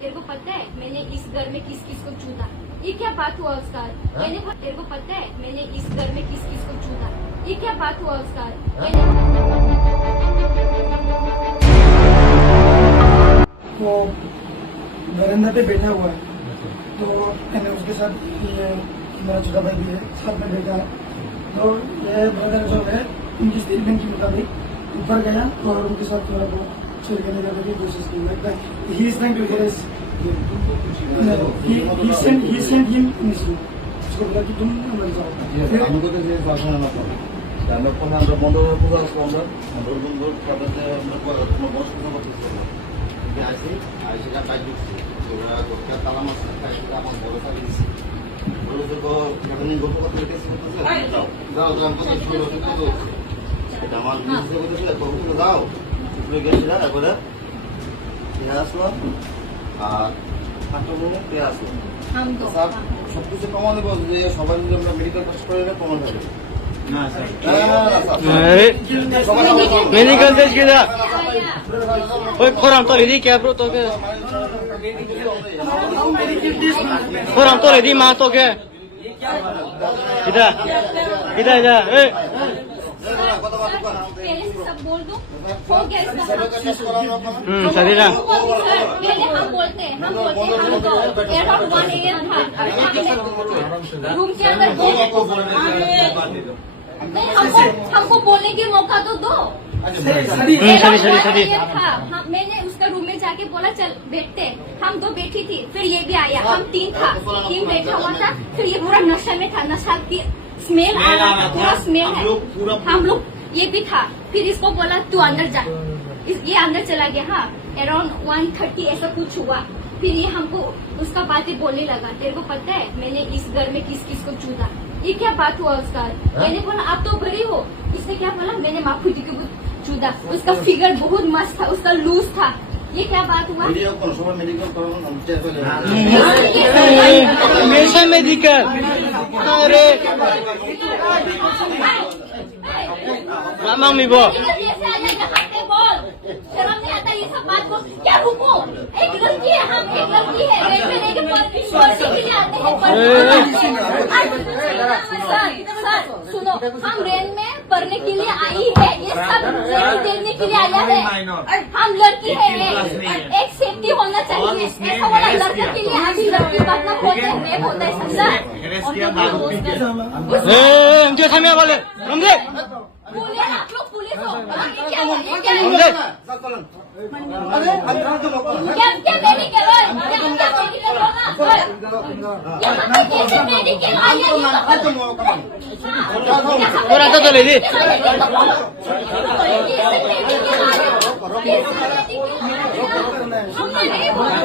तेरे को पता है मैंने इस घर में किस किस को छूता? ये क्या बात हुआ उसका? मैंने तेरे को पता है मैंने इस घर में किस किस को छूता? ये क्या बात हुआ उसका? वो बरंदा पे बैठा हुआ है, तो मैंने उसके साथ ये मेरा छोटा भाई भी है, साथ में बैठा है। तो ये ब्रदर जो है उनकी स्टेटमेंट के मुताबिक ऊपर गया और उनके साथ थोड़ा बहुत छेड़ करने की कोशिश की। He is trying to harass, he sent him in his room। उसको बोला कि तुम मर जाओ। फिर हमको तो ये भाषण ना पड़ा আমরা কোন আমরা বন্ধ করে আসবো আমরা বন্ধ করতে আমরা কোনো বস কোনো করতে না যে আসি আইসিটা কাজ দিচ্ছি ওরা দরকার তালা মাছ কাজটা আমার বড় সারি দিচ্ছি বড় তো কেমন গল্প করতে লিখেছি যাও যাও কথা শুরু হতে তো এটা আমার নিজে বলতে কখন যাও তুমি গেছিলা একবারে নিয়ে আসলো আর কাটবো কে আসলো हम तो স্যার সবকিছু প্রমাণ বল যে সবাই মিলে আমরা মেডিকেল টেস্ট করে না প্রমাণ হবে না স্যার मेडिकल टेस्ट किया ओए खोराम तो लेदी क्या ब्रो तो के खोराम तो लेदी मां तो के इधर इधर इधर ए पहले से सब बोल दो। हो गया इसका सही ना पहले हम बोलते हैं हम तो एराउंड 1 AM था रूम के अंदर नहीं, हमको बोलने के मौका तो दो। सही था मैंने उसका रूम में जाके बोला चल बैठते, हम दो बैठी थी, फिर ये भी आया, हम तीन बैठा हुआ था, फिर ये पूरा नशा में था, नशा की स्मेल आ रहा था, पूरा स्मेल है, हम लोग ये भी था। फिर इसको बोला तू अंदर जा, ये अंदर चला गया। हाँ अराउंड 1:30 ऐसा कुछ हुआ। फिर ये हमको उसका बातें बोलने लगा, तेरे को पता है मैंने इस घर में किस किस को छूता? ये क्या बात हुआ उसका? मैंने बोला आप तो बड़ी हो। इसने क्या बोला मैंने माखुदी को छूता, उसका फिगर बहुत मस्त था, उसका लूज था। ये क्या बात हुआ? ভিডিও কোন সময় মেডিকেল করানো हम চেক করে हमेशा मेडिकल अरे मामा मी बो शर्म नहीं आता ये सब बात को? क्या रुको, एक लड़की है, हम एक लड़की है, रेट में लेके पढ़ने के लिए आते हैं। सर सुनो, हम रेन में पढ़ने के लिए आई है, ये सब देखने के लिए आया है। हम लड़की है, एक सेफ्टी होना चाहिए। ऐसा वाला लड़के के लिए अभी लड़की बात ना बोलते हैं, रेप होता है सर। जो समय वाले समझे पुलिस, आप लोग पुलिस हो, क्या समझे আরে আমরা তো লোক क्या मेडिकल है? क्या मेडिकल होना? यहाँ कैसे मेडिकल आया? और आता तो लेदी हमने नहीं बोला।